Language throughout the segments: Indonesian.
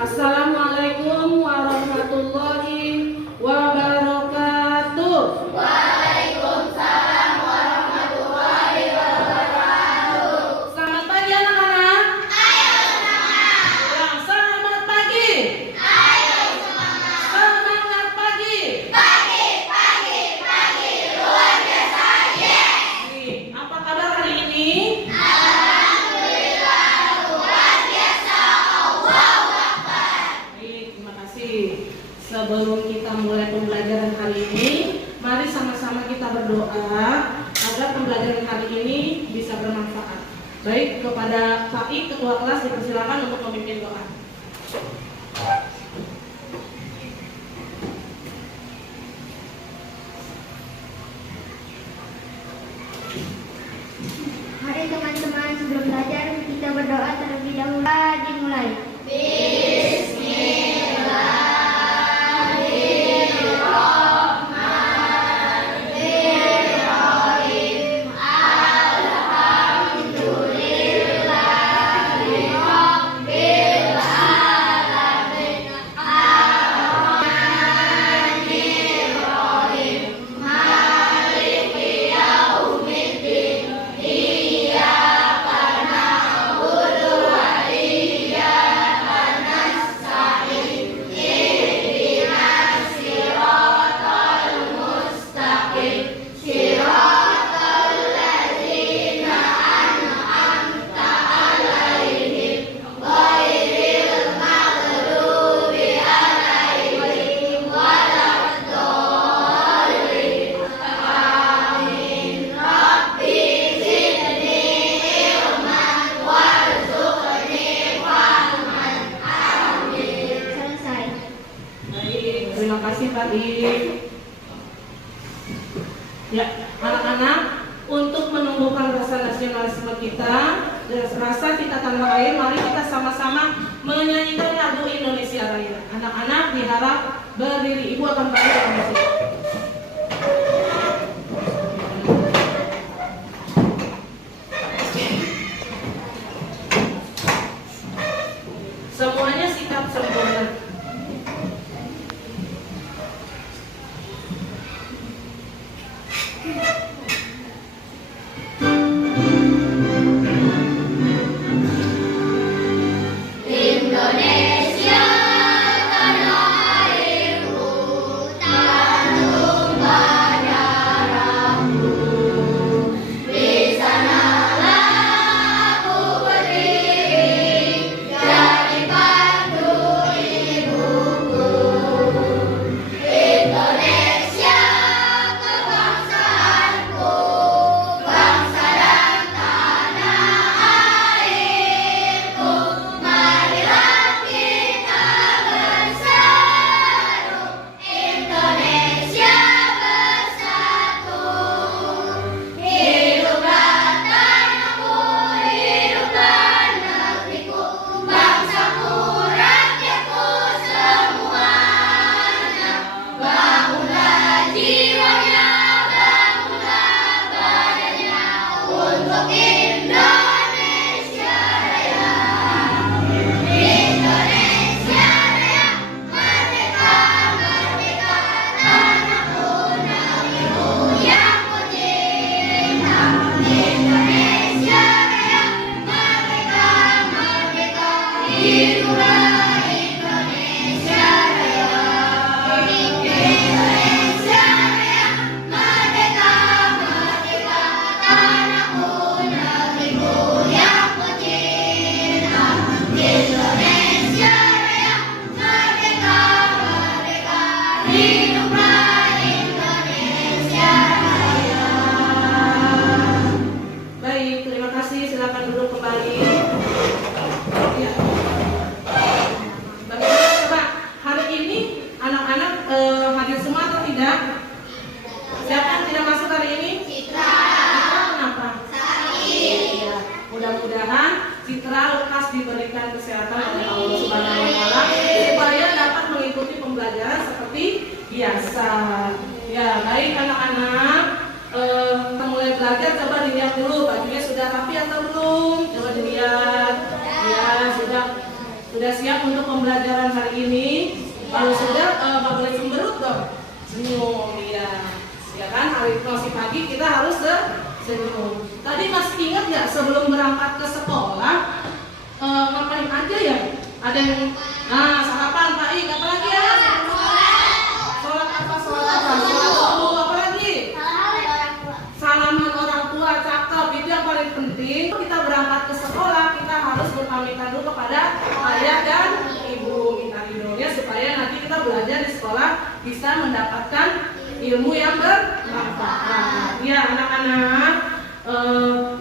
Assalamualaikum warahmatullahi wabarakatuh. Waalaikumsalam warahmatullahi wabarakatuh. Selamat pagi anak-anak. Ayo semangat. Ulang, selamat pagi. Ayo semangat. Semangat pagi. Pagi, pagi, pagi. Luar biasa. Yes. Nih, apa kabar hari ini? Alhamdulillah luar biasa. Allahu Akbar. Baik, terima kasih. Sebelum kita mulai pembelajaran kali ini, mari sama-sama kita berdoa agar pembelajaran kali ini bisa bermanfaat. Baik, kepada Pak I, Ketua Kelas, dipersilakan untuk memimpin doa. Mari teman-teman, sebelum belajar kita berdoa terlebih dahulu. Dimulai. Selesai. Baik, terima kasih Pak I. Ya, anak-anak, untuk menumbuhkan rasa nasionalisme kita dan rasa cinta tanah air, mari kita sama-sama menyanyikan lagu Indonesia Raya. Anak-anak diharap berdiri. Ibu akan bantu dengan musik. Semuanya sikap sempurna. Indonesia tanah airku, tanah baik anak-anak. Kita mulai belajar, coba dilihat dulu bajunya sudah rapi atau belum? Coba dilihat. Ya, sudah siap untuk pembelajaran hari ini. Kalau sudah, nggak boleh cemberut dong. Senyum, ya kan? Hari masih pagi kita harus senyum. Tadi masih ingat nggak sebelum berangkat ke sekolah ngapain aja ya? Ada yang sarapan, Pak I, apa lagi ya? Sholat apa? Sholat subuh, apa lagi? Salaman orang tua, cakep, itu yang paling penting. Kita berangkat ke sekolah, kita harus berpamitan dulu kepada ayah dan ibu, minta ridhonya supaya nanti kita belajar di sekolah bisa mendapatkan ilmu yang bermanfaat. Ya anak-anak,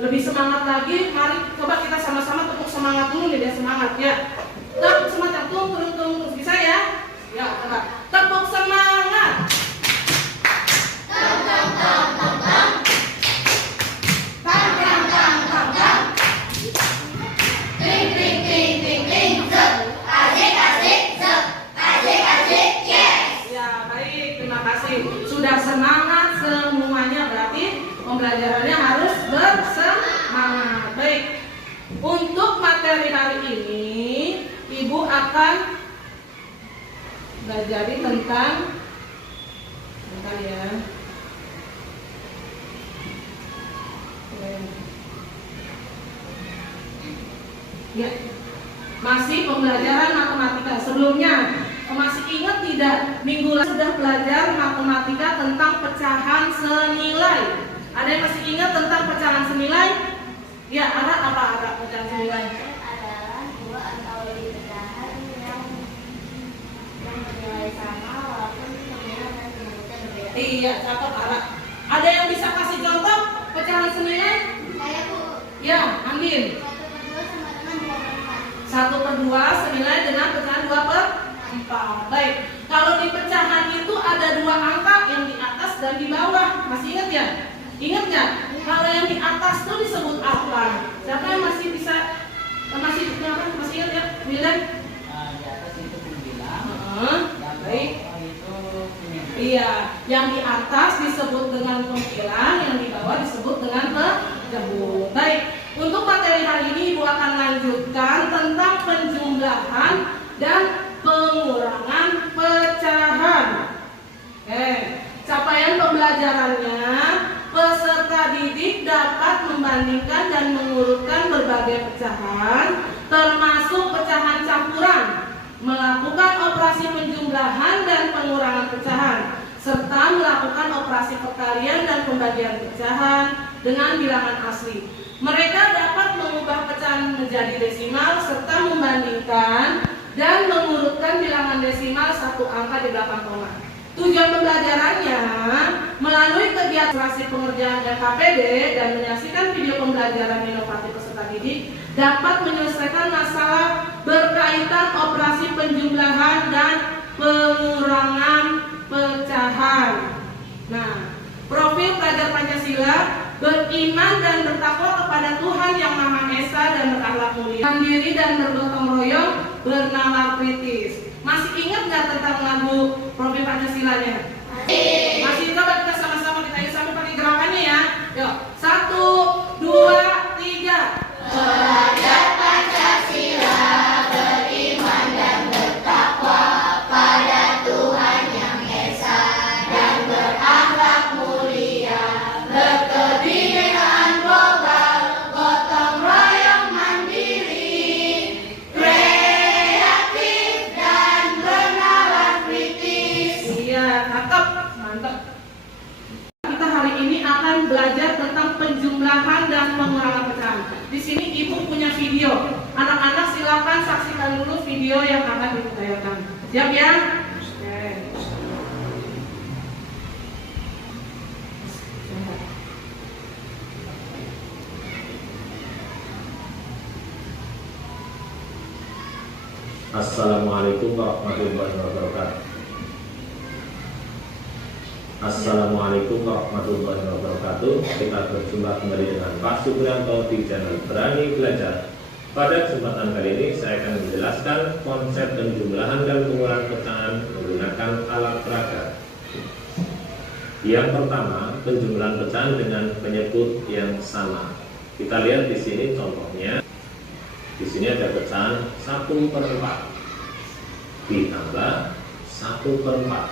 lebih semangat lagi. Mari coba kita sama-sama tepuk semangat dulu nih, dia semangat ya. Tepuk semangat, turun bisa ya? Ya, coba tepuk semangat. Sudah semangat semuanya, berarti pembelajarannya harus bersemangat. Baik, untuk materi hari ini Ibu akan belajar tentang ya. Ya, masih pembelajaran matematika. Sebelumnya masih ingat tidak, minggu lalu sudah belajar matematika tentang pecahan senilai. Ada yang masih ingat tentang pecahan senilai? Ya, ada pecahan senilai? Adalah dua atau lebih pecahan yang bernilai sama walaupun nominal dan sebutnya berbeda. Iya, cakep Ara. Ada yang bisa kasih contoh pecahan senilai? Saya Bu. Ya, Andin. 1/2 senilai dengan pecahan 2/4. Baik, kalau di pecahan itu ada dua angka yang di atas dan di bawah. Masih ingat ya? Ingat nggak? Kalau yang di atas itu disebut apa? Siapa yang masih bisa masih ingat ya? William? Di atas itu pembilang. Baik. Itu Iya, yang di atas disebut dengan pembilang, yang di bawah disebut dengan penjebur. Baik, untuk materi hari ini Ibu akan lanjutkan tentang penjumlahan dan pengurangan pecahan. Capaian pembelajarannya, peserta didik dapat membandingkan dan mengurutkan berbagai pecahan, termasuk pecahan campuran, melakukan operasi penjumlahan dan pengurangan pecahan, serta melakukan operasi perkalian dan pembagian pecahan dengan bilangan asli. Mereka dapat mengubah pecahan menjadi desimal serta membandingkan dan mengurutkan bilangan desimal satu angka di belakang koma. Tujuan pembelajarannya melalui kegiatan operasi pengerjaan KPD dan menyaksikan video pembelajaran inovatif peserta didik dapat menyelesaikan masalah berkaitan operasi penjumlahan dan pengurangan pecahan. Nah, profil pelajar Pancasila beriman dan bertakwa kepada Tuhan Yang Maha Esa dan berakhlak mulia, mandiri dan bergotong royong, bernalar kritis. Masih ingat nggak tentang lagu profil Pancasilanya? Masih, coba kita sama-sama kita sambil pakai gerakannya ya. Yuk, 1, 2, 3. Pelajar Pancasila beriman dan bertakwa pada Tuhan Yang Esa dan berakhlak mulia, berkebinekaan global, gotong royong mandiri, kreatif dan bernalar kritis. Iya, cakep, mantap. Kita hari ini akan belajar tentang penjumlahan dan pengurangan pecahan. Di sini Ibu punya video. Anak-anak silakan saksikan dulu video yang akan Ibu tayangkan. Siap ya? Oke. Assalamualaikum warahmatullahi wabarakatuh. Assalamualaikum warahmatullahi wabarakatuh. Kita berjumpa kembali dengan Pak Supriyanto di channel Berani Belajar. Pada kesempatan kali ini saya akan menjelaskan konsep penjumlahan dan pengurangan pecahan menggunakan alat peraga. Yang pertama, penjumlahan pecahan dengan penyebut yang sama. Kita lihat di sini contohnya. Di sini ada pecahan 1/4 ditambah 1/4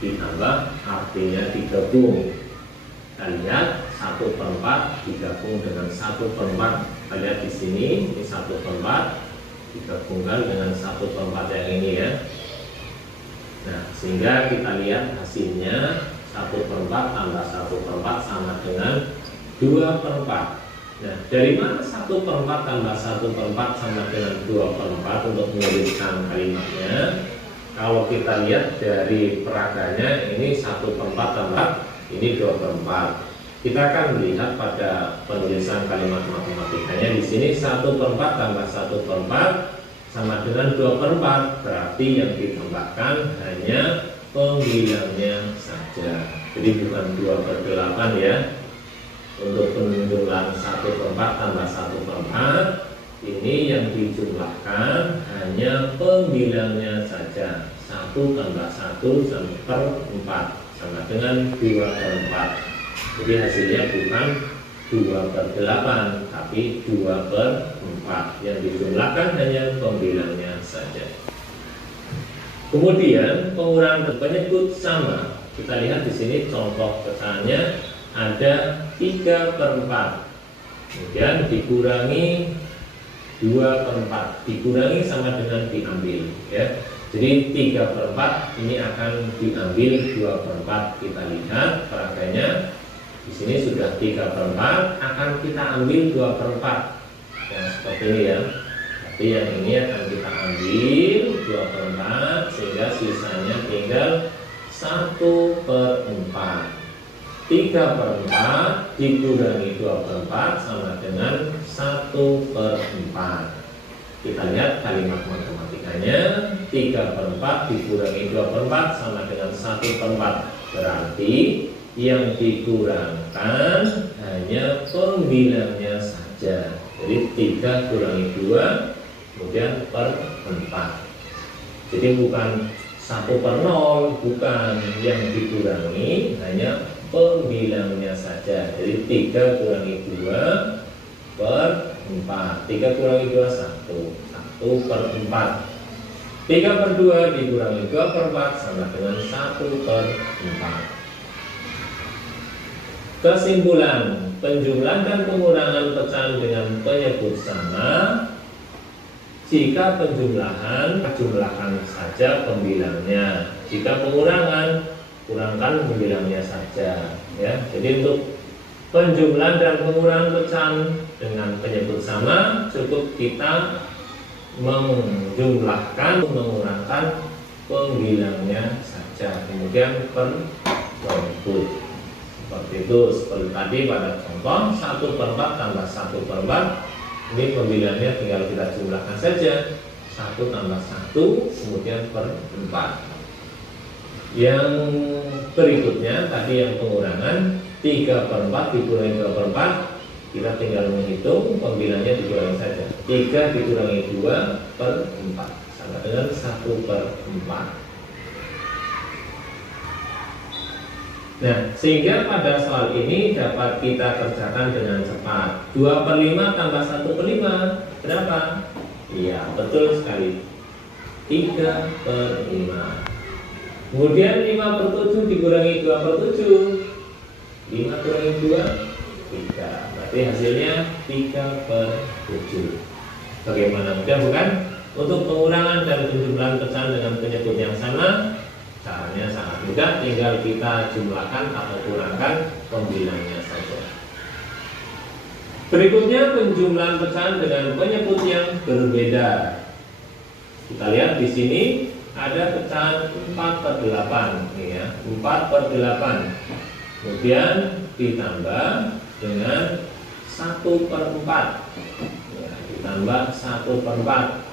ditambah artinya digabung. Kita lihat 1/4 digabung dengan 1/4. Kita lihat di sini ini 1/4 digabungkan dengan 1/4 yang ini ya. Nah, sehingga kita lihat hasilnya 1/4 tambah 1/4 sama dengan 2/4. Nah, dari mana 1/4 tambah 1/4 sama dengan 2/4 untuk menuliskan kalimatnya? Kalau kita lihat dari peraganya ini 1/4 tambah ini 2/4. Kita akan melihat pada penulisan kalimat matematikanya di sini 1/4 tambah 1/4 sama dengan 2/4. Berarti yang ditambahkan hanya pembilangnya saja. Jadi bukan 2/8 ya. Untuk penjumlahan 1/4 tambah 1/4 ini yang dijumlahkan hanya pembilangnya saja. 1 tambah 1 1/4 sama dengan 2/4. Jadi hasilnya bukan 2/8 tapi 2/4. Yang dijumlahkan hanya pembilangnya saja. Kemudian pengurangan penyebut sama. Kita lihat di sini contoh pecahannya ada 3/4. Kemudian dikurangi 2/4. Dikurangi sama dengan diambil ya. Jadi 3/4 ini akan diambil 2/4. Kita lihat peraganya di sini sudah 3/4 akan kita ambil 2/4. Yang seperti ini ya. Tapi yang ini akan kita ambil 2/4 sehingga sisanya tinggal 1/4. 3/4 dikurangi 2/4 sama dengan 1/4. Kita lihat kalimat matematikanya 3/4 dikurangi 2/4 sama dengan 1/4. Berarti yang dikurangkan hanya pembilangnya saja. Jadi 3 kurangi 2 kemudian per 4. Jadi bukan 1/0, bukan, yang dikurangi hanya pembilangnya saja. Jadi 3 kurangi 2 per 4. 3 kurangi 2 1. 1/4. 3/2 dikurangi 2/4 sama dengan 1/4. Kesimpulan, penjumlahan dan pengurangan pecahan dengan penyebut sama. Jika penjumlahan, jumlahkan saja pembilangnya. Jika pengurangan, kurangkan pembilangnya saja ya. Jadi untuk penjumlahan dan pengurangan pecahan dengan penyebut sama cukup kita menjumlahkan, mengurangkan pembilangnya saja, kemudian per penyebut. Seperti itu, seperti tadi pada contoh 1/4 tambah 1/4. Ini pembilangnya tinggal kita jumlahkan saja, 1 tambah 1 kemudian per 4. Yang berikutnya tadi yang pengurangan 3/4 dikurangi 2/4, kita tinggal menghitung pembilangnya dikurangi saja. 3 dikurangi 2 per 4 sama dengan 1/4. Nah, sehingga pada soal ini dapat kita kerjakan dengan cepat. 2/5 tambah 1/5 berapa? Iya, betul sekali, 3/5. Kemudian 5/7 dikurangi 2/7, 5 kurangi 2 3. Berarti hasilnya 3/7. Bagaimana mudah bukan? Untuk pengurangan dan penjumlahan pecahan dengan penyebut yang sama, caranya sangat mudah, tinggal kita jumlahkan atau kurangkan pembilangnya saja. Berikutnya penjumlahan pecahan dengan penyebut yang berbeda. Kita lihat di sini ada pecahan 4/8 nih ya, 4/8. Kemudian ditambah dengan 1/4. Ya, ditambah 1/4.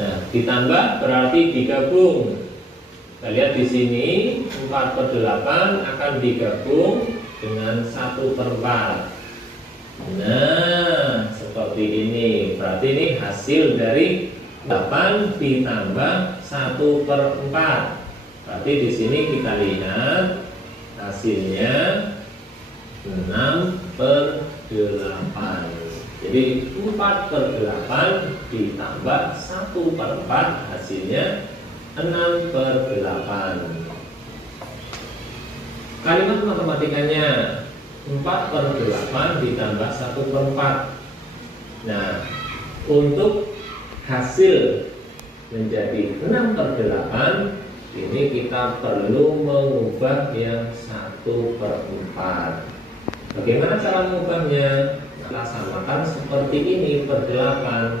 Nah, ditambah berarti digabung. Kita lihat di sini 4/8 akan digabung dengan 1/4. Nah, seperti ini. Berarti ini hasil dari 8 ditambah 1/4. Berarti di sini kita lihat hasilnya 6/8. Jadi 4/8 ditambah 1/4 hasilnya 6/8. Kalimat matematikanya 4/8 ditambah 1/4. Nah, untuk hasil menjadi 6/8 ini kita perlu mengubah yang 1/4. Bagaimana cara mengubahnya? Kita samakan seperti ini per 8.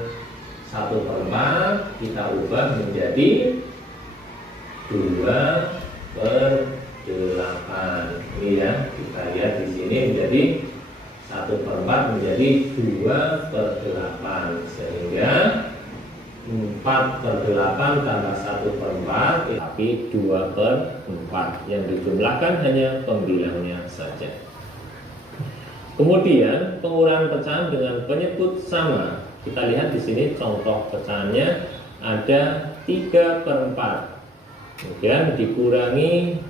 1/4 kita ubah menjadi 2/8. Ini ya, kita lihat di sini menjadi 1/4 menjadi 2/8, sehingga 4/8 tambah 1/4 tapi 2/4. Yang dijumlahkan hanya pembilangnya saja. Kemudian pengurangan pecahan dengan penyebut sama. Kita lihat di sini contoh pecahannya ada 3/4. Kemudian dikurangi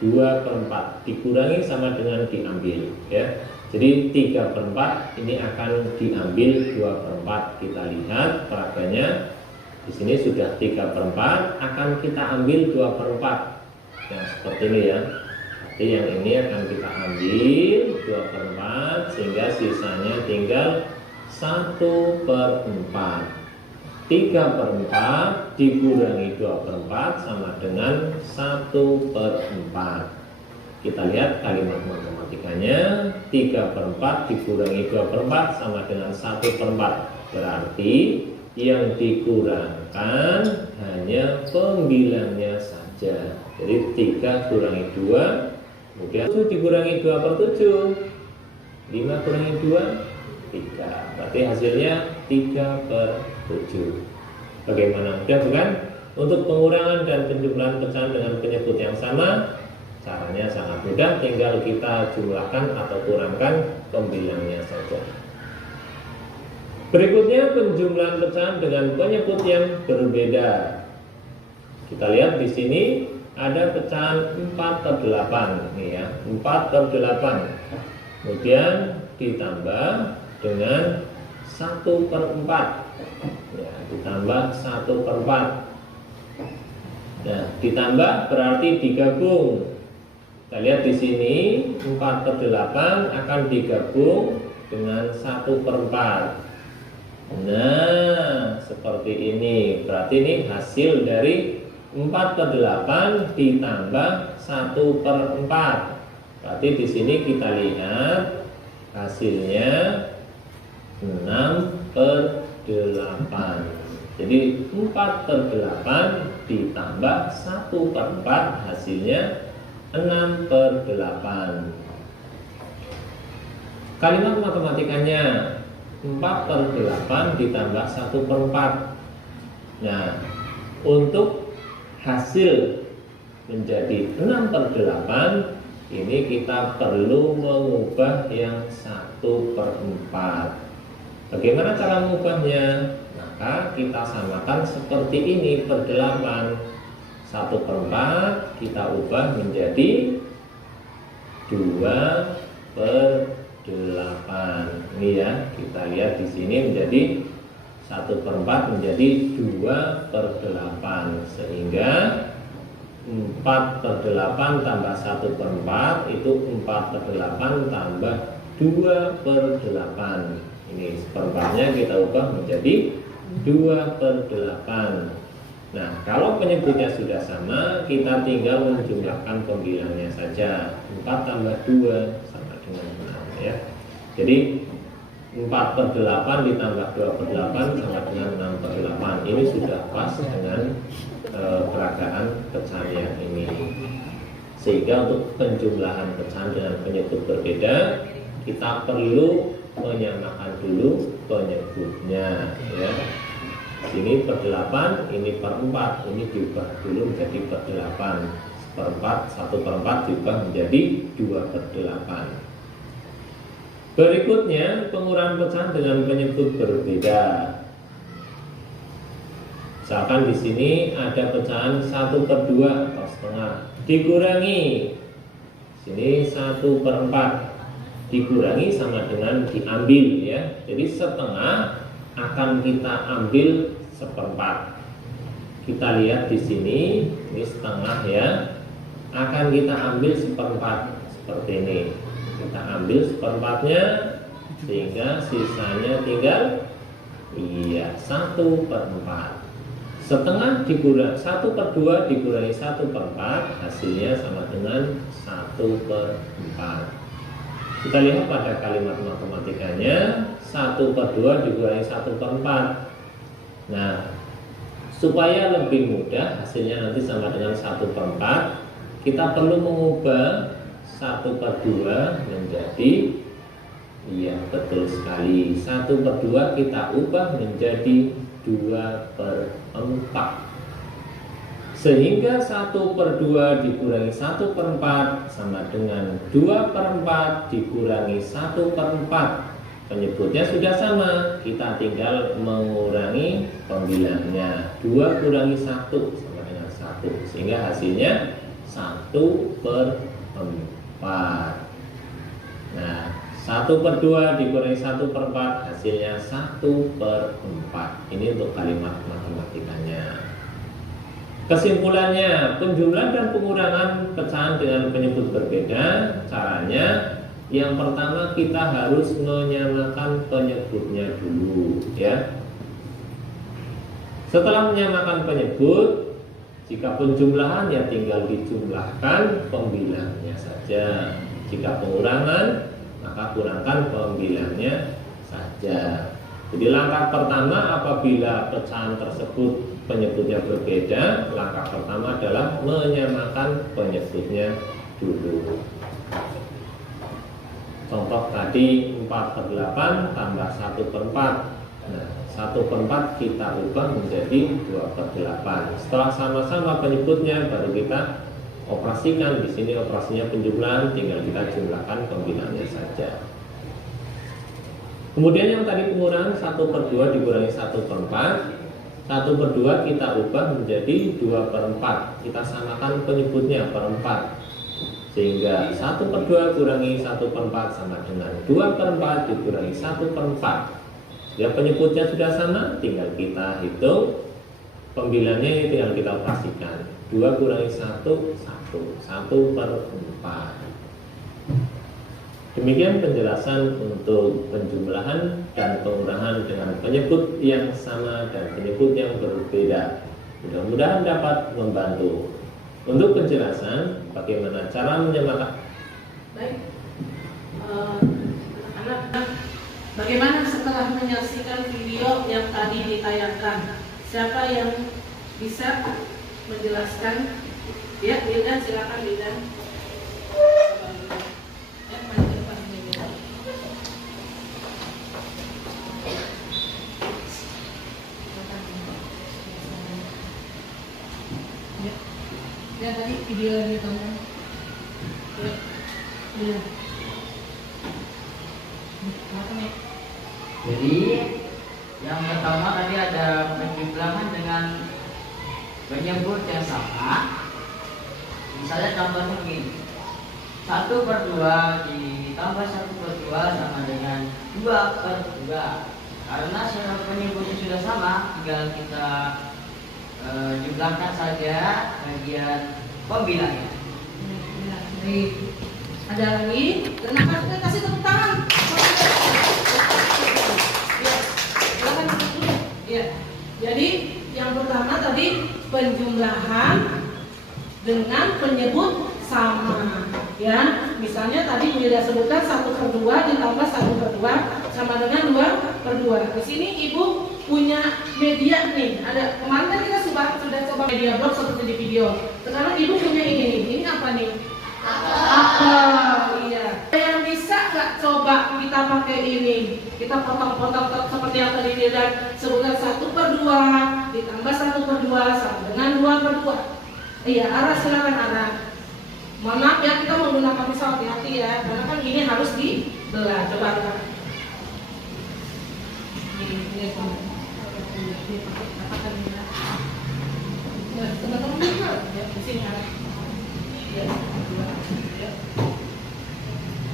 2/4. Dikurangi sama dengan diambil, ya. Jadi 3/4 ini akan diambil 2/4. Kita lihat peraganya di sini sudah 3/4, akan kita ambil 2/4. Yang seperti ini ya. Jadi yang ini akan kita ambil 2/4 sehingga sisanya tinggal 1/4. 3/4 dikurangi 2/4 sama dengan 1/4. Kita lihat kalimat matematikanya, 3/4 dikurangi 2/4 sama dengan 1/4. Berarti yang dikurangkan hanya pembilangnya saja. Jadi 3 kurangi 2, kemudian 7 dikurangi 2/7. 5 kurangi 2, 3. Berarti hasilnya 3/7. Bagaimana? Mudah bukan? Untuk pengurangan dan penjumlahan pecahan dengan penyebut yang sama, caranya sangat mudah, tinggal kita jumlahkan atau kurangkan pembilangnya saja. Berikutnya penjumlahan pecahan dengan penyebut yang berbeda. Kita lihat di sini ada pecahan 4/8, nih ya, 4/8. Kemudian ditambah dengan 1/4. Ya, ditambah 1/4. Nah, ditambah berarti digabung. Kita lihat di sini 4/8 akan digabung dengan 1/4. Nah, seperti ini. Berarti ini hasil dari 4/8 ditambah 1/4. Berarti di sini kita lihat hasilnya 6/8. Jadi 4/8 ditambah 1/4 hasilnya 6/8. Kalimat matematikanya 4/8 ditambah 1/4. Nah, untuk hasil menjadi 6/8 ini kita perlu mengubah yang 1/4. Bagaimana cara mengubahnya? Maka kita samakan seperti ini per 8. 1/4 kita ubah menjadi 2/8. Ini ya, kita lihat di sini menjadi 1/4 menjadi 2/8, sehingga 4/8 tambah 1/4 itu 4/8 tambah 2/8. Ini seperempatnya kita ubah menjadi 2/8. Nah, kalau penyebutnya sudah sama, kita tinggal menjumlahkan pembilangnya saja. 4 tambah 2 sama dengan 6 ya. Jadi 4/8 ditambah 2/8 sama dengan 6/8. Ini sudah pas dengan peragaan pecahan yang ini. Sehingga untuk penjumlahan pecahan dengan penyebut berbeda, kita perlu menyamakan dulu penyebutnya ya. Ini per 8, ini per 4, ini diubah dulu menjadi per 8. Seperempat, 1/4 diubah menjadi 2/8. Berikutnya pengurangan pecahan dengan penyebut berbeda. Misalkan di sini ada pecahan 1/2 atau setengah, dikurangi sini 1/4, dikurangi sama dengan diambil ya. Jadi setengah akan kita ambil 1/4. Kita lihat di sini, ini setengah ya, akan kita ambil 1/4 seperti ini. Kita ambil 1/4-nya sehingga sisanya tinggal 1/4. Setengah dikurangi 1/2 dikurangi 1/4, hasilnya sama dengan 1/4. Kita lihat pada kalimat matematikanya, 1/2 dikurangi 1/4. Nah, supaya lebih mudah hasilnya nanti sama dengan 1/4, kita perlu mengubah 1/2 menjadi, iya betul sekali, 1/2 kita ubah menjadi 2/4, sehingga 1/2 dikurangi 1/4 sama dengan 2/4 dikurangi 1/4. Penyebutnya sudah sama, kita tinggal mengurangi pembilangnya. 2 kurangi 1 sama dengan 1, sehingga hasilnya 1/4. Nah, 1/2 dikurangi 1/4 hasilnya 1/4. Ini untuk kalimat matematikanya. Kesimpulannya, penjumlahan dan pengurangan pecahan dengan penyebut berbeda. Caranya, yang pertama kita harus menyamakan penyebutnya dulu ya. Setelah menyamakan penyebut, jika penjumlahan ya tinggal dijumlahkan pembilangnya saja. Jika pengurangan, maka kurangkan pembilangnya saja. Jadi langkah pertama apabila pecahan tersebut penyebutnya berbeda, langkah pertama adalah menyamakan penyebutnya dulu. Contoh tadi 4/8 tambah 1/4. Nah, 1/4 kita ubah menjadi 2/8. Setelah sama-sama penyebutnya, baru kita operasikan. Di sini operasinya penjumlahan, tinggal kita jumlahkan pembilangnya saja. Kemudian yang tadi pengurangan 1/2 dikurangi 1/4. 1/2 kita ubah menjadi 2/4. Kita samakan penyebutnya per 4, sehingga 1/2 kurangi 1/4 sama dengan 2/4 dikurangi 1/4. Ya, penyebutnya sudah sama, tinggal kita hitung pembilangnya, ini tinggal kita operasikan. 2 kurangi 1, 1/4. Demikian penjelasan untuk penjumlahan dan pengurangan dengan penyebut yang sama dan penyebut yang berbeda. Mudah-mudahan dapat membantu. Untuk penjelasan bagaimana cara menyamakan. Baik, anak-anak, bagaimana setelah menyaksikan video yang tadi ditayangkan? Siapa yang bisa menjelaskan? Ya, Linda, silakan Linda. Ya, tadi video yang ditonton. Ya. Jadi yang pertama tadi ada penjumlahan dengan penyebut yang sama. Misalnya contohnya begini, 1/2 ditambah 1/2 sama dengan 2/2. Karena penyebutnya sudah sama, tinggal kita jumlahkan saja bagian pembilangnya. Ya, baik. Ada lagi? Kenapa kita kasih tepuk tangan? Ya, silakan dulu. Ya. Jadi yang pertama tadi penjumlahan dengan penyebut sama. Ya, misalnya tadi sudah sebutkan 1/2 ditambah 1/2 sama dengan 2/2. Di sini ibu punya media nih. Ada kemarin kan kita sudah coba media blog seperti di video. Sekarang ibu punya ini nih. Ini apa nih? Apel. Iya. Yang bisa nggak coba kita pakai ini? Kita potong-potong seperti yang tadi dia sebutkan 1/2 ditambah 1/2 sama dengan 2/2. Iya, arah silakan arah. Mohon maaf ya, kita menggunakan pisau, hati-hati ya, karena kan ini harus dibelah. Coba. Ini. Ini katakan ya. Ya, teman-teman juga ya di sini ada. Ya, ya.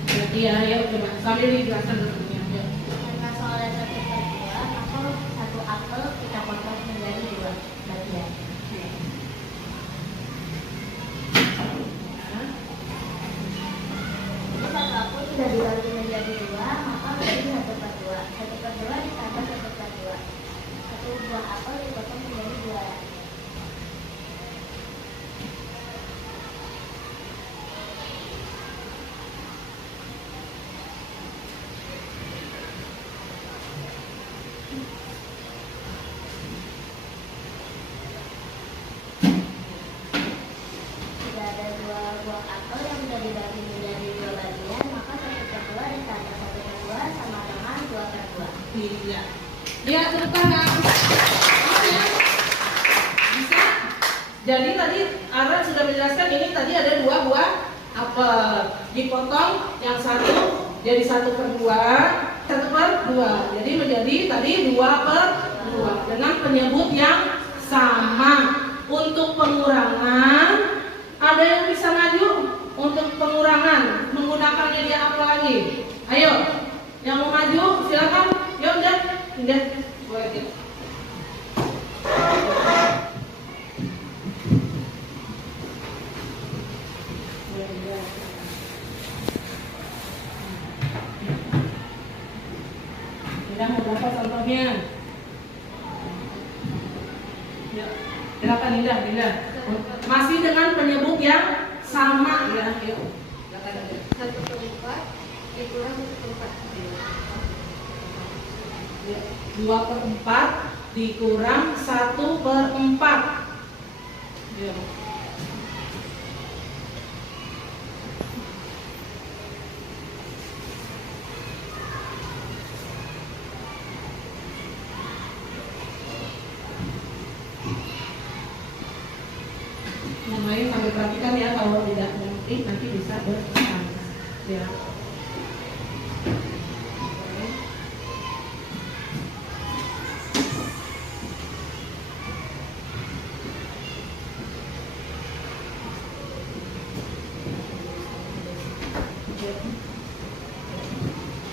Berarti ya, coba sambil dijelaskan dulu ya. Karena soalnya 1/2, maka satu apel kita potong menjadi 2 bagian. Jadi satu apel sudah dibagi menjadi 2, maka menjadi 1/2. 1/2 ditambah 1/2. Satu buah apel dipotong menjadi 2. Sudah ada 2 buah apel yang sudah dibagi menjadi 2 bagian, maka 1/2 ditambah 1/2 sama dengan 2/2. Iya. Lihat tepuk tangan. Oh, ya. Bisa. Jadi tadi Ara sudah menjelaskan ini tadi ada 2 buah apel. Dipotong yang satu jadi 1/2, 1/2. Jadi menjadi tadi 2/2 dengan penyebut yang sama. Untuk pengurangan ada yang bisa maju untuk pengurangan menggunakan media apa lagi? Ayo, yang mau maju silakan. Yuk, udah, boleh gitu. Udah mau berapa contohnya? Ya, silakan Indah. Masih dengan penyebut yang sama ya. Yuk, silakan Indah. 1/4 dikurang 1/4. 2/4 dikurang 1/4. Ya. Yang lain sambil perhatikan ya, kalau tidak mengerti nanti bisa bertanya. Ya.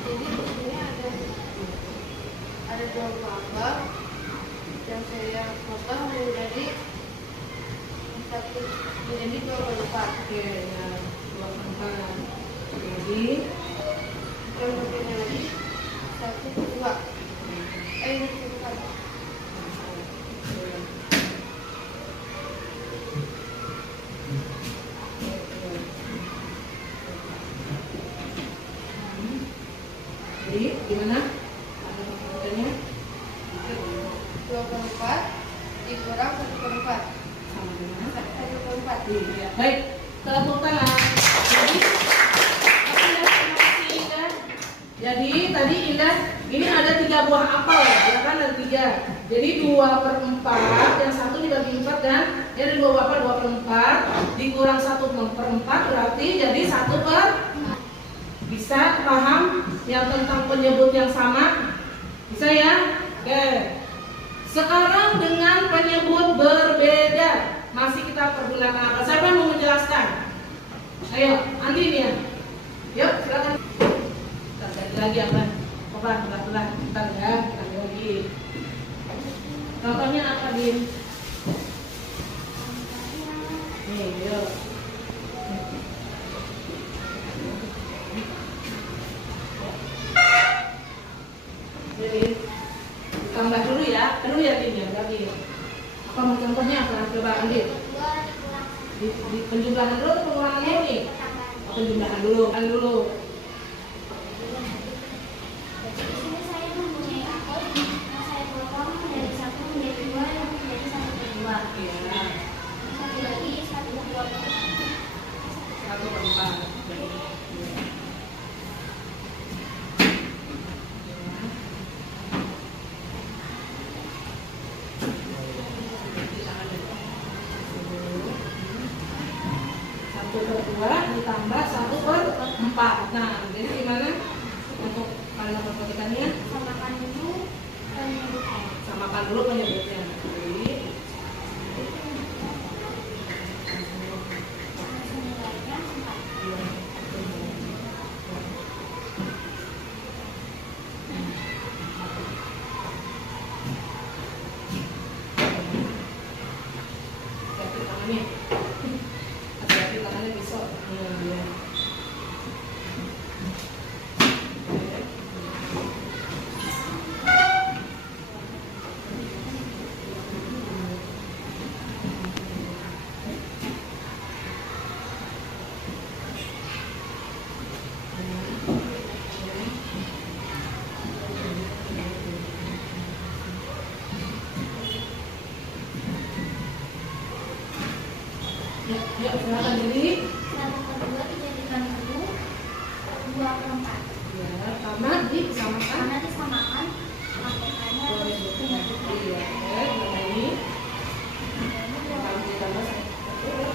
Jadi di sini ada 2 buah apel yang saya potong menjadi 2/4. Oke, ya, 2/4. Jadi Yang satunya lagi 1/2. 1/4. jadi gimana? Ada perbedaannya? 2/4 dikurang 1/4. Sama dengan 1/4. iya. Baik, tepuk tangan. Jadi, terima kasih Indah. Jadi tadi Indah, ini ada 3 buah apel, ya kan ada 3. Jadi 2/4, yang satu dibagi 4 dan ada 2 buah apel 2/4 dikurang 1/4 berarti jadi 1/4. Bisa paham yang tentang penyebut yang sama? Bisa ya? Oke. Sekarang dengan penyebut berbeda masih kita pergunakan apa? Siapa yang mau menjelaskan? Ayo, Andi nih ya. Yuk, silakan. Kita ganti lagi apa? Pelan-pelan, kita ya, kita lagi. Contohnya apa, Din? Nih, yuk. Jadi tambah dulu ya, Din ya, lagi. Apa mau contohnya apa? Coba Andi. Di penjumlahan dulu atau pengurangannya nih? Penjumlahan dulu, Jadi di sini saya mempunyai apel yang saya potong dari 1 menjadi 2 yang menjadi 1/2. Iya, Satu lagi 1/2. 1/4. Ditambah 1/4. Nah, jadi gimana untuk kalian perhatikannya? Samakan dulu Penyebutnya. Samakan dulu penyebutnya. Jadi, Senilainya 4. hati-hati tangannya. Hati-hati tangannya pisau. Ya. Ya, silakan jadi. 1/2 dijadikan 2/4. Ya, karena disamakan. Karena disamakan, lakukannya penyebutnya. Iya, oke, ini. Kalau ditambah 1/4.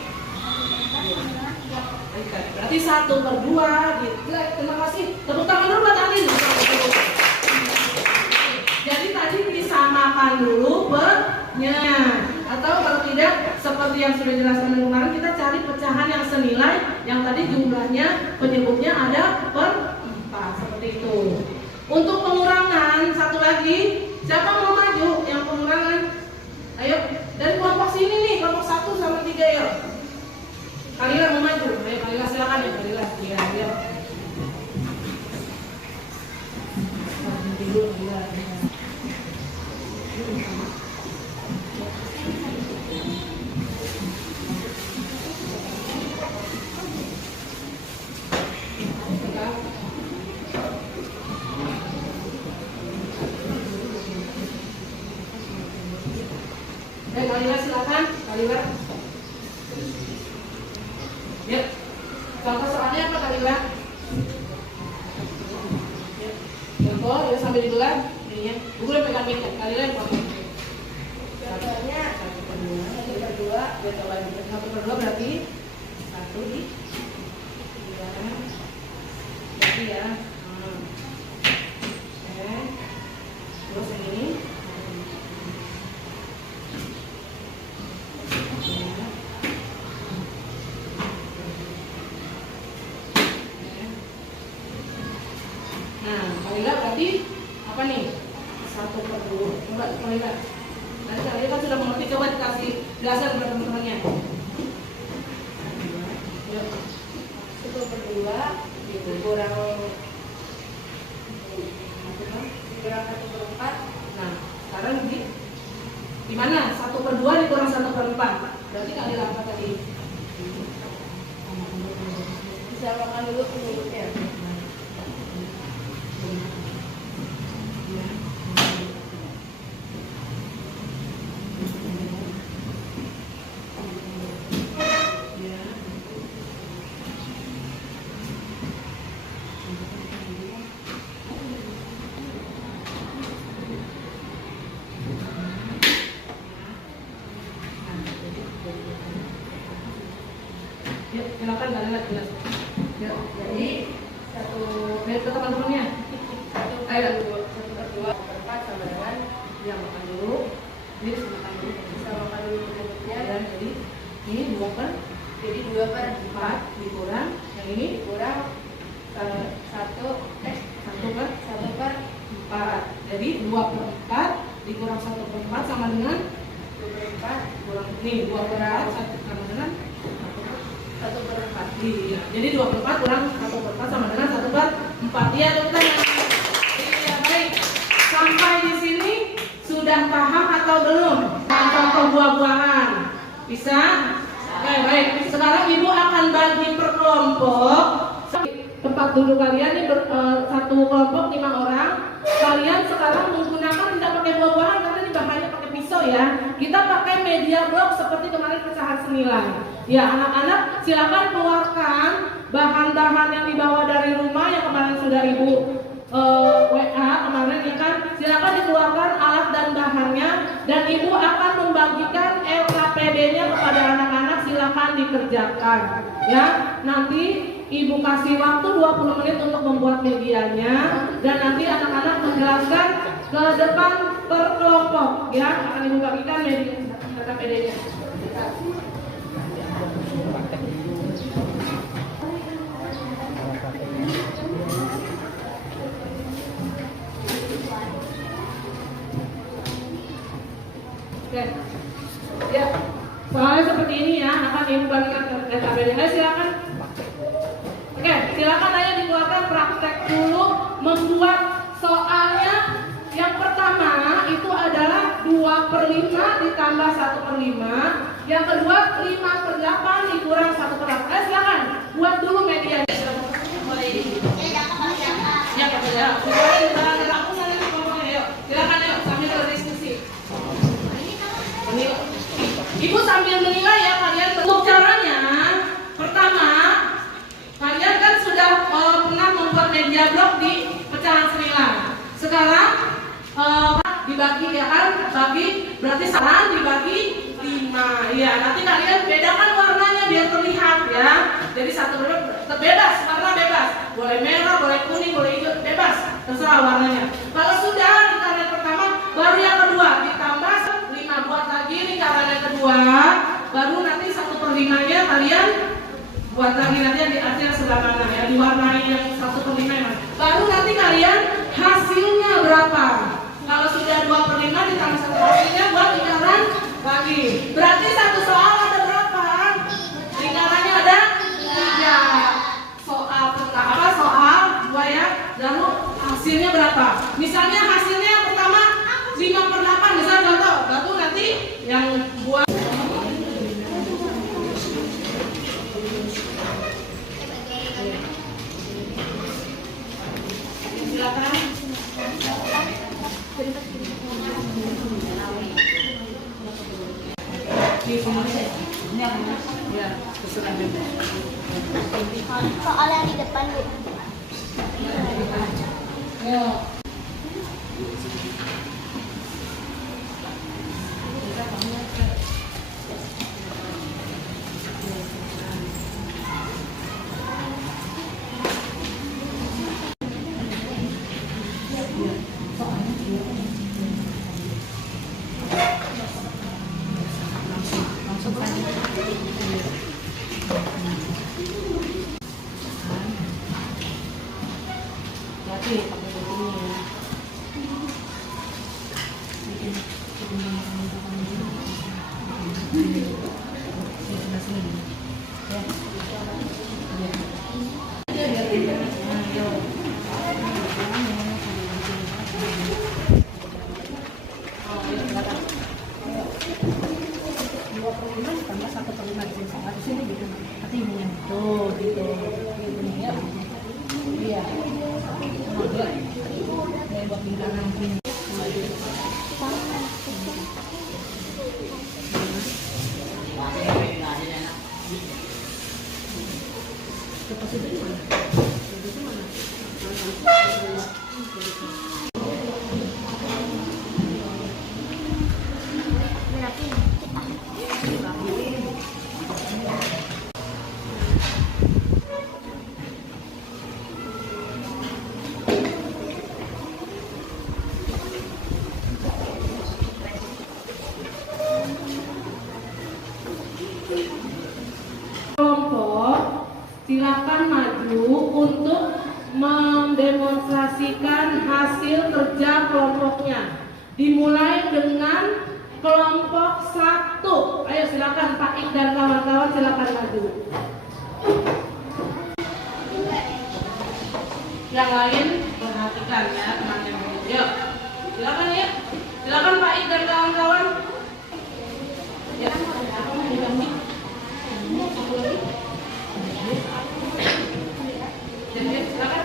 Berarti 1/2 gitu. Terima kasih. Tepuk tangan dulu buat Alin. Jadi tadi disamakan dulu per-nya. Atau kalau tidak seperti yang sudah dijelaskan kemarin, kita cari pecahan yang senilai yang tadi jumlahnya penyebutnya ada per 4 seperti itu. Untuk pengurangan satu lagi, siapa mau maju yang pengurangan? Ayo dari kelompok sini nih, kelompok 1 sama 3 ya. Kalila mau maju, ayo Kalila silakan ya Kalila. Iya, iya. Dulu, Kalila. Kalila silakan, Kalila. Ya, contoh soalnya apa Kalila? Ya, contoh ya sambil dibelah, ini ya. Gue boleh pegang mic, Kalila yang pakai. Contohnya 1/2. Ya coba juga 1/2 berarti 1 di 2 berarti ya. Oke. Terus yang ini. Nah, Kalila berarti apa nih? 1/2. Coba Kalila. Nanti Kalila kan sudah mengerti, coba dikasih dasar buat teman-temannya. Ya. 1/2 dikurang 1/4. Nah, sekarang di mana? 1/2 dikurang 1/4. Berarti Kalila apa tadi? Disamakan dulu penyebutnya. Ya, silakan Kalila jelas. Ya, Jadi lihat ke teman-temannya. Ayo, 1/4 sama dengan ya makan dulu. Ini disamakan dulu. disamakan dulu penyebutnya. Dan jadi ini 2/4 Jadi 2/4 dikurang yang ini dikurang 1/4. 1/4 Jadi 2/4 dikurang 1/4 sama dengan 2/4 kurang nih 2/4 sama dengan 1/4. iya. Jadi 2/4 kurang 1/4 sama dengan 1/4. Iya, dokter. Iya, baik. Sampai di sini sudah paham atau belum? Contoh buah-buahan. Bisa? Oke, baik. Sekarang Ibu akan bagi per kelompok. Tempat duduk kalian ini satu kelompok 5 orang. Kalian sekarang menggunakan tidak pakai buah-buahan karena ini bahannya pakai pisau ya. Kita pakai media blok seperti kemarin pecahan senilai. Ya, anak-anak silakan keluarkan bahan-bahan yang dibawa dari rumah yang kemarin sudah Ibu WA kemarin ya kan. Silakan dikeluarkan alat dan bahannya dan Ibu akan membagikan LKPD-nya kepada anak-anak. Silakan dikerjakan. Ya, nanti Ibu kasih waktu 20 menit untuk membuat medianya dan nanti anak-anak menjelaskan ke depan per kelompok ya, akan Ibu bagikan data PD-nya. Oke. Ya. Soalnya seperti ini ya, akan Ibu bagikan data PD-nya. Silakan. Oke, silakan ayo dikeluarkan praktek dulu membuat soalnya. Yang pertama itu adalah 2/5 ditambah 1/5. Yang kedua 5/8 dikurang 1/8. Silakan buat dulu media. Ya, ya. Aku nanti ngomong ya. Silakan yuk sambil berdiskusi. Ibu sambil menilai ya kalian. Untuk caranya, pertama kalian kan sudah pernah membuat media blok di pecahan sembilan. Sekarang dibagi ya kan, bagi berarti saran dibagi 5. Ya, nanti kalian bedakan warnanya biar terlihat ya. Jadi satu bebas, warna bebas. Boleh merah, boleh kuning, boleh hijau, bebas. Terserah warnanya. Kalau sudah lingkaran yang pertama, baru yang kedua ditambah 5 buat lagi lingkaran yang kedua. Baru nanti 1/5-nya kalian buat lagi nanti yang di akhir sebelah mana ya, diwarnai yang 1/5 ya. Baru nanti kalian hasilnya berapa? Kalau sudah 2/5 ditambah 1 hasilnya buat lingkaran lagi. Berarti satu soal ada berapa? Lingkarannya ada 3. Soal tentang apa? Soal 2 ya. Lalu hasilnya berapa? Misalnya hasilnya yang pertama 5/8 misalnya contoh. Lalu nanti yang buat silakan. Soal yang di depan, Bu. Ayo. Silakan maju untuk mendemonstrasikan hasil kerja kelompoknya. Dimulai dengan kelompok 1. Ayo silakan Pak Ik dan kawan-kawan silakan maju. Yang lain perhatikan ya teman-teman. Yuk, silakan ya. Silakan Pak Ik dan kawan-kawan. Ya, aku mau dibantu. Satu lagi. Jadi silakan.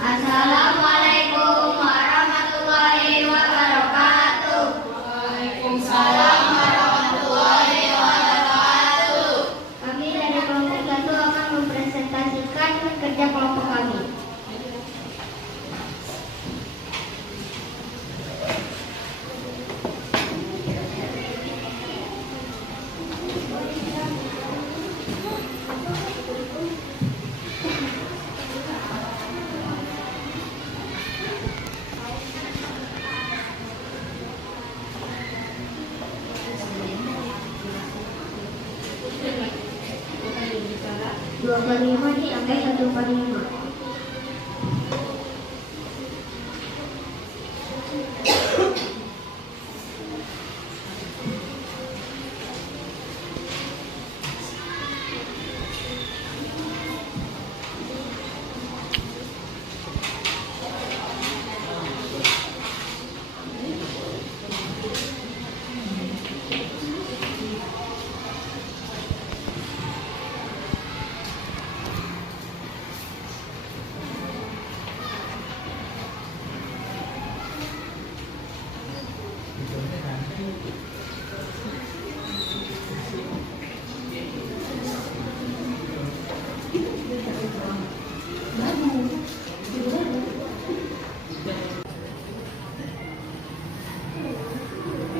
Assalamualaikum warahmatullahi wabarakatuh. Waalaikumsalam warahmatullahi 2/5 ditambah 1/5.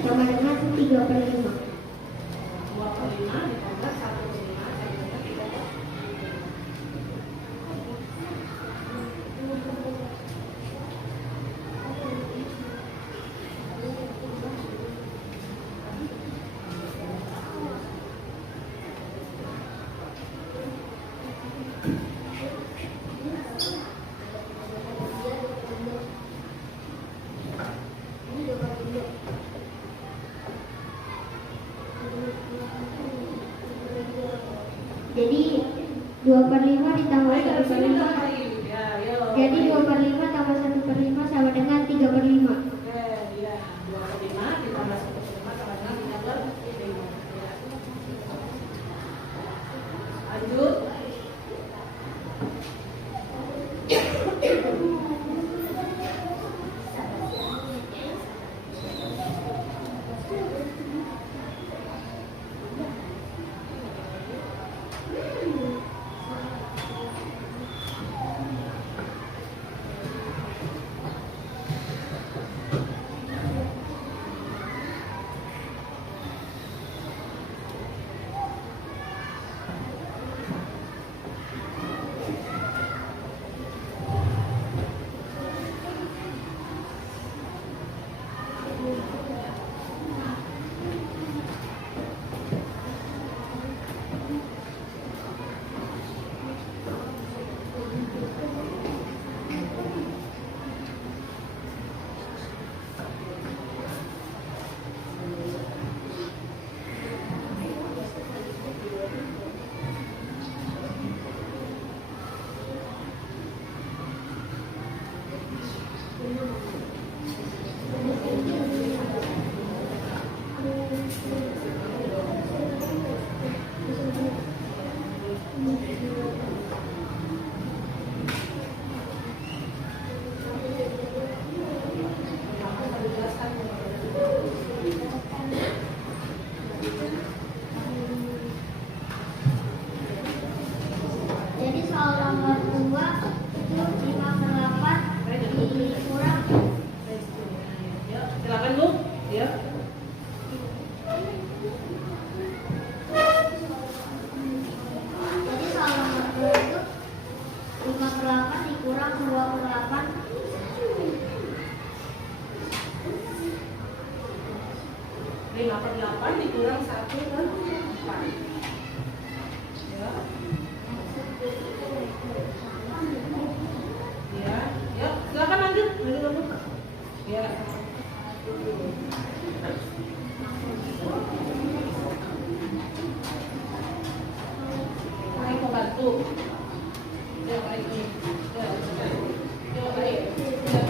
Sama dengan 3/5. 2/5 ditambah 1/5 sama dengan 3/5. Jadi 2/5 ditambah Baik, dari sini 1/5. udah lagi. Ya, yuk. Jadi 2/5 tambah 1/5 sama dengan 3/5. Oke, ya. 2/5 ditambah 1/5 sama dengan 3/5. Ya. Lanjut. Jadi soal nomor 2 itu 5/8 dikurang. Ya, silakan Bu. Ya. Jadi soal nomor 2 itu 5/8 dikurang 2/8. 5/8 dikurang 1/4. Ya. Ya, ya, silakan lanjut. Lanjut, Bu. Ya. Saya mau bantu. Ya, baik. Ya, ya, baik. Ya.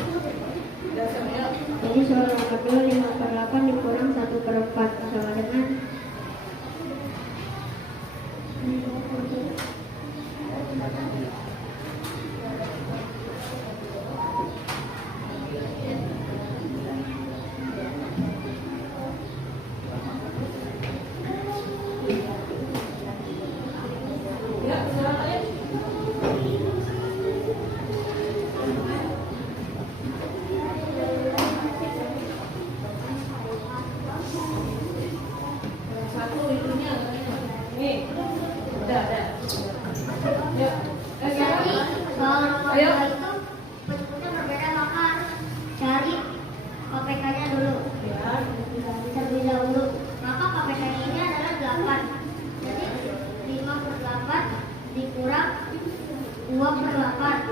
Ya, sama ya. Jadi soal nomor 2 5/8 dikurang 1/4 sama dengan Ya, silakan ya. Satu itunya. Nih. Udah. Ya. jadi soal nomor 2 Ayo. itu bentuknya berbeda maka harus cari KPK-nya dulu. Ya. Terlebih dahulu maka KPK ini adalah 8. Jadi 5/8 dikurang 2/8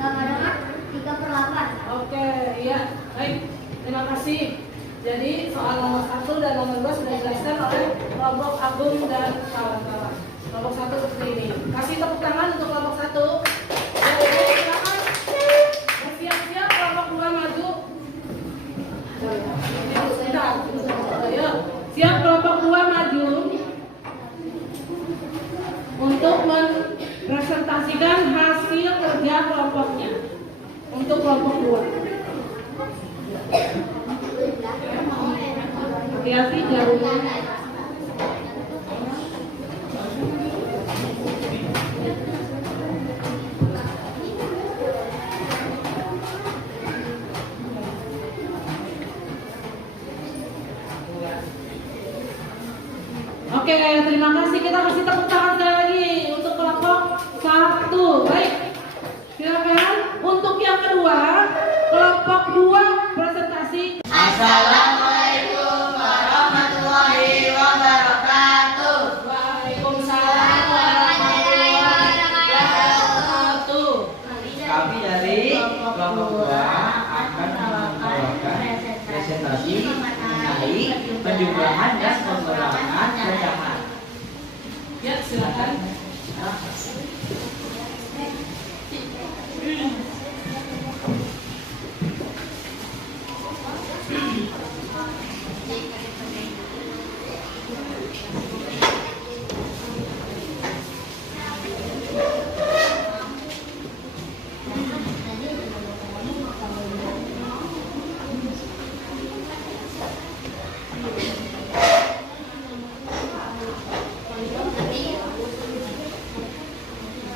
sama dengan 3/8. Oke, iya, baik. Terima kasih. Jadi soal nomor 1 dan nomor 2 sudah dijelaskan oleh kelompok Agung dan kawan-kawan. Kelompok 1 seperti ini. Kasih tepuk tangan untuk kelompok 1. Oke, silakan. Bersiap-siap kelompok 2 maju. Ayo, siap kelompok 2 maju untuk mempresentasikan hasil kerja kelompoknya untuk kelompok 2. Hati-hati jarumnya. Oke, terima kasih. Kita kasih tepuk tangan sekali lagi untuk kelompok 1. Baik, silakan. Untuk yang kedua, kelompok 2 presentasi. Assalamualaikum warahmatullahi wabarakatuh. Waalaikumsalam warahmatullahi wabarakatuh. Kami dari kelompok 2 akan membawakan presentasi mengenai penjumlahan dan pengurangan pecahan. Ya, silakan.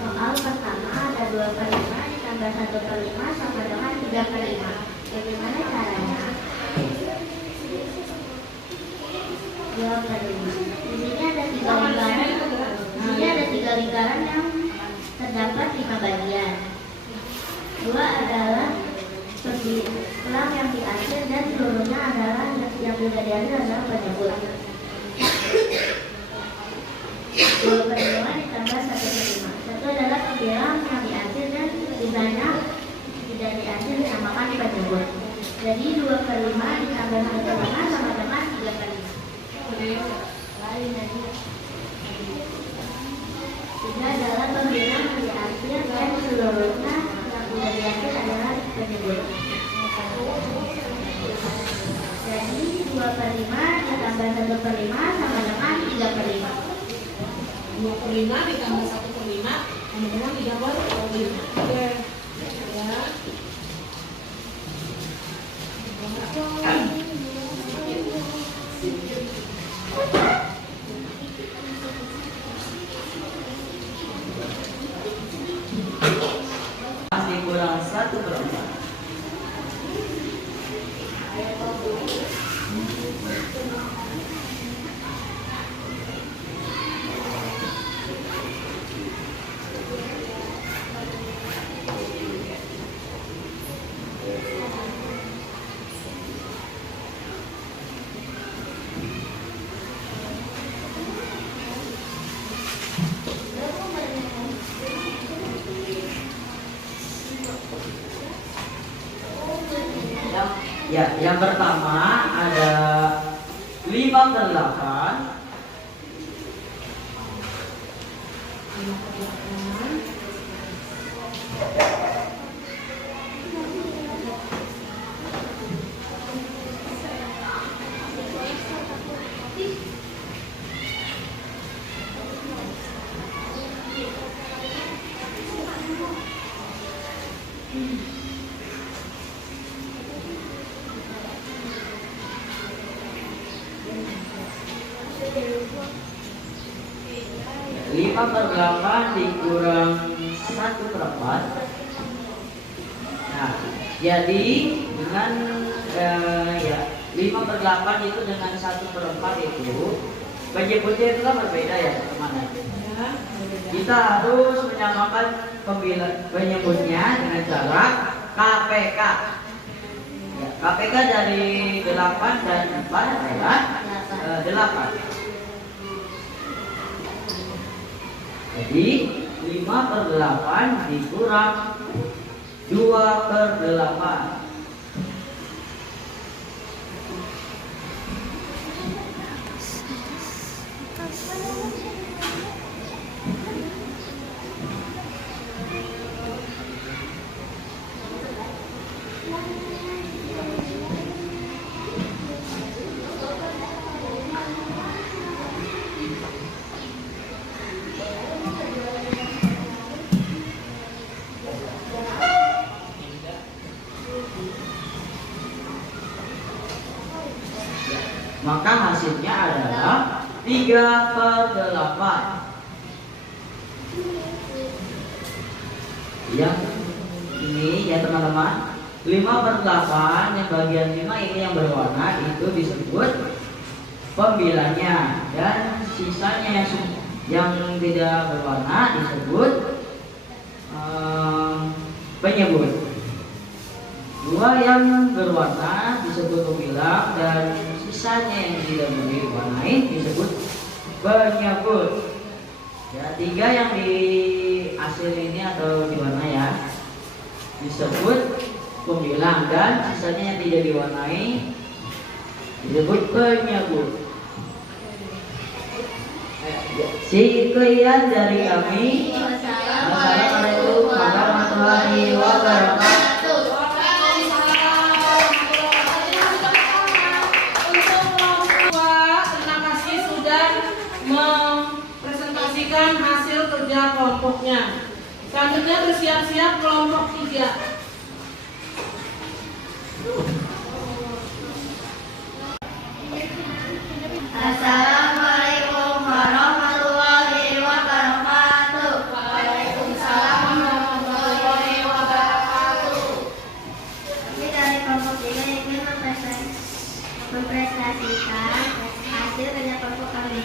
Soal pertama ada 2/5 ditambah 1/5 sama dengan 3/5. Bagaimana caranya? 2/5. Di sini ada 3 lingkaran. Di sini ada 3 lingkaran yang terdapat 5 bagian. 2 adalah pelang yang diakhir dan seluruhnya adalah yang tidak diakhir adalah penyebut. 2/5 ditambah 1/5. 1 adalah pembilang yang diakhir dan sisanya tidak diakhir disamakan penyebut. Jadi 2/5 ditambah 1/5 sama dengan 3/5. 3 adalah pembilang yang diakhir dan seluruhnya yang tidak diakhir adalah penyebut. Jadi 2/5 ditambah 1/5 sama dengan 3/5. 2/5 ditambah 1/5 sama dengan 3/5. Oke. Ya. Masih kurang 1/4. Yang pertama ada 5/8 5/8 dikurang 1/4. Nah, jadi dengan 5/8 itu dengan 1/4 itu penyebutnya itu kan berbeda ya teman-teman. Kita harus menyamakan penyebutnya dengan cara KPK. Ya, KPK dari 8 dan 4 adalah 8. Jadi 5/8 dikurang 2/8. Maka hasilnya adalah 3/8. Yang ini ya teman-teman, 5/8 yang bagian 5 ini yang berwarna itu disebut pembilanya, dan sisanya yang tidak berwarna disebut penyebut. 2 yang berwarna disebut pembilang, dan sisanya yang tidak diwarnai disebut penyebut. Ya, 3 yang di hasil ini atau di warna ya disebut pembilang, dan sisanya yang tidak diwarnai disebut penyebut. Sekian dari kami. Wassalamualaikum warahmatullahi wabarakatuh. Mempresentasikan hasil kerja kelompoknya. Selanjutnya bersiap-siap kelompok 3. Assalamualaikum warahmatullahi wabarakatuh. Waalaikumsalam warahmatullahi wabarakatuh. Kami dari kelompok 3 ingin mempresentasikan hasil kerja kelompok kami.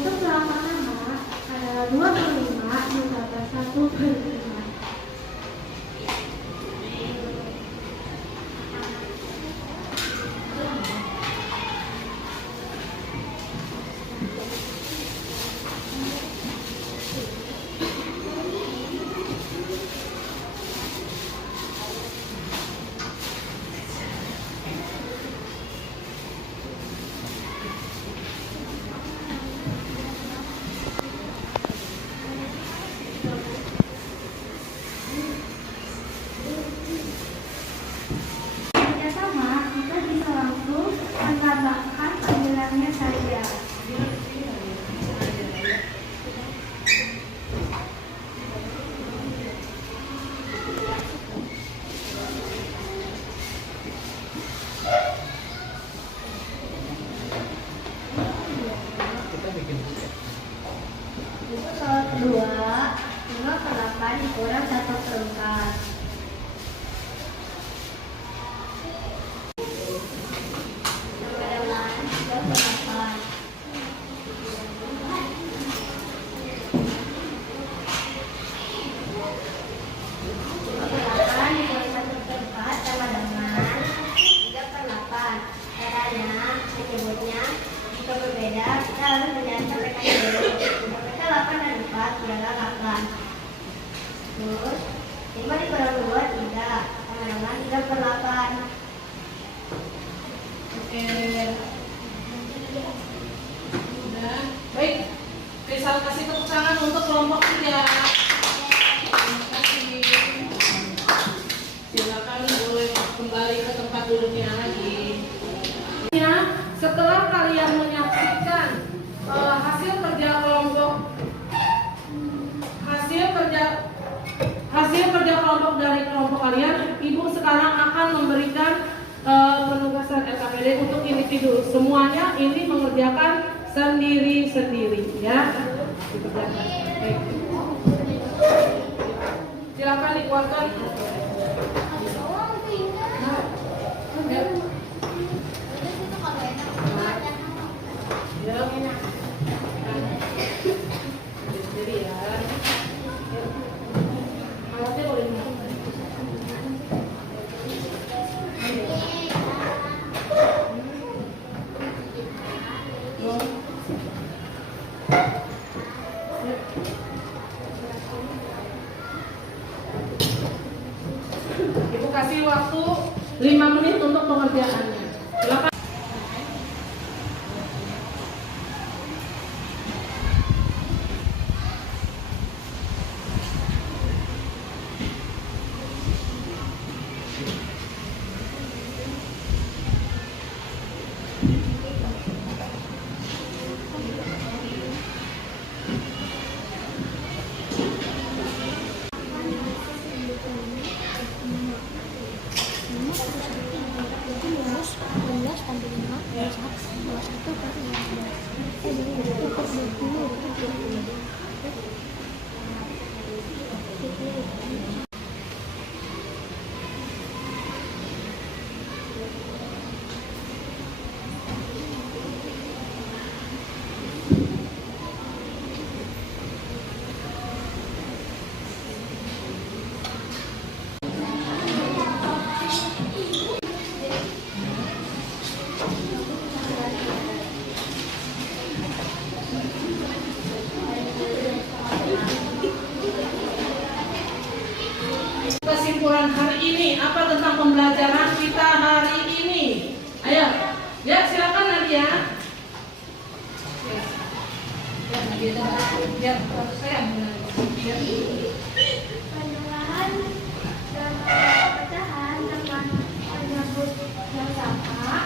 Untuk selama pertama adalah 2/5 ditambah 1/5. Jika sama, kita bisa langsung menambahkan panggilannya saja. Untuk soal kedua, 5/8 dikurang 1/4. Penyebutnya jika berbeda, kita harus menyatakan PK dulu. PK 8 dan 4 adalah 8. Terus 5 dikurang 2 tidak, sama-sama 3/8. Oke. Sudah. Baik. Rizal kasih tepuk tangan untuk kelompok 3. Terima kasih. Silakan boleh kembali ke tempat duduknya lagi. Setelah kalian menyaksikan hasil kerja kelompok dari kelompok kalian, Ibu sekarang akan memberikan penugasan LKPD untuk individu. Semuanya ini mengerjakan sendiri-sendiri ya. Baik. Silakan dikeluarkan. Ya. Ya. Jadi ya. Alatnya boleh dimasukkan. Ibu kasih waktu 5 menit untuk pengerjaannya. Silakan. Kesimpulan hari ini apa tentang pembelajaran kita hari ini? Ayo, ya silakan Nadia. Ya, Nadia. Ya, saya mulai. Ya. Penjelasan dan pecahan dengan penyebut yang sama.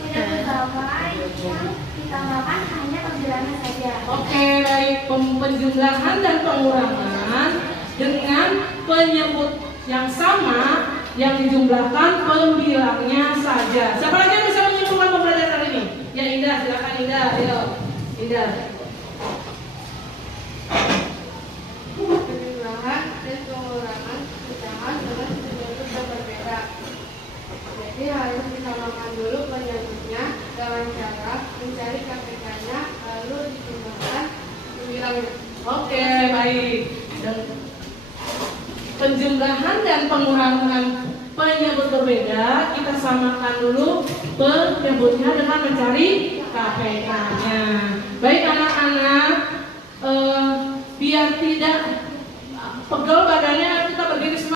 Penyebut damai yang ditambahkan hanya pembilangan saja. Oke, baik. Penjumlahan dan pengurangan dengan penyebut yang sama yang dijumlahkan pembilangnya saja. Siapa lagi yang bisa menyimpulkan pembelajaran hari ini? Ya Indah, silakan Indah. Ayo, Indah. Penjumlahan dan pengurangan pecahan dengan penyebut yang berbeda. Jadi harus disamakan dulu penyebutnya dengan cara mencari KPK-nya lalu dijumlahkan pembilangnya. Oke, baik. Dan penjumlahan dan pengurangan penyebut berbeda, kita samakan dulu penyebutnya dengan mencari KPK-nya. Baik anak-anak, biar tidak pegel badannya, kita berdiri semua.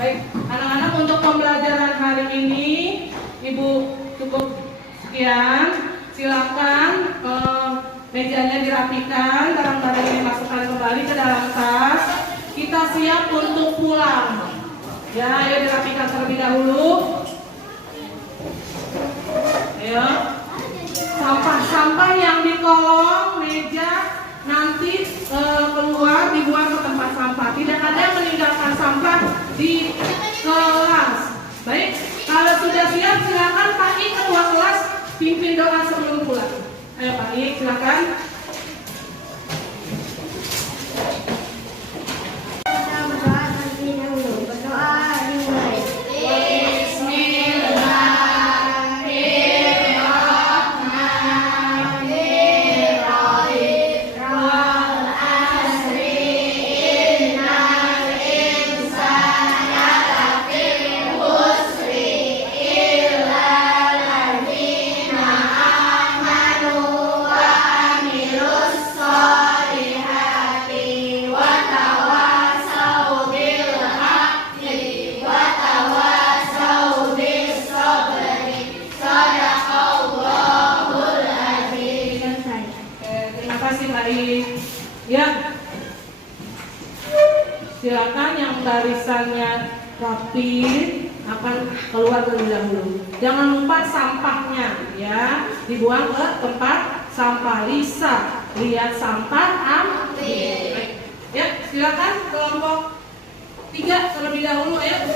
Baik, anak-anak untuk pembelajaran hari ini Ibu cukup sekian. Silakan mejanya dirapikan, barang-barangnya dimasukkan kembali ke dalam tas. Kita siap untuk pulang. Ya, ayo dirapikan terlebih dahulu. Ayo. Sampah-sampah yang di kolong meja nanti keluar dibuang ke tempat sampah. Tidak ada yang meninggalkan sampah di kelas. Baik, kalau sudah siap silakan Pak I ketua kelas pimpin doa sebelum pulang. Ayo Pak I, silakan. Kita berdoa terlebih dahulu. Berdoa dimulai. Ya, silakan yang barisannya rapi akan keluar terlebih dahulu. Jangan lupa sampahnya ya dibuang ke tempat sampah. Lisa, lihat sampah, ambil. Ya, silakan kelompok 3 terlebih dahulu ya.